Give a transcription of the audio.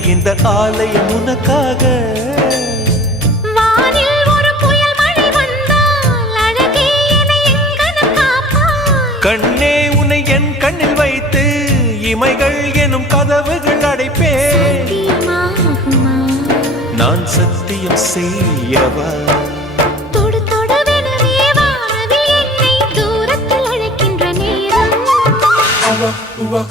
இந்த ஆலயம் உனக்காக. வானில் ஒரு புயல் மழை வந்தால் அழகே என்னை எங்கனம் காப்பாய். கண்ணே உன்னை என் கண்ணில் வைத்து இமைகள் எனும் கதவுகள் அடைப்பேன். சத்தியமாகுமா? நான் சத்தியம் செய்யவா? தொடு தொடுவெனவே வானவில் என்னை தூரத்தில் அழைக்கின்ற நேரம். உவா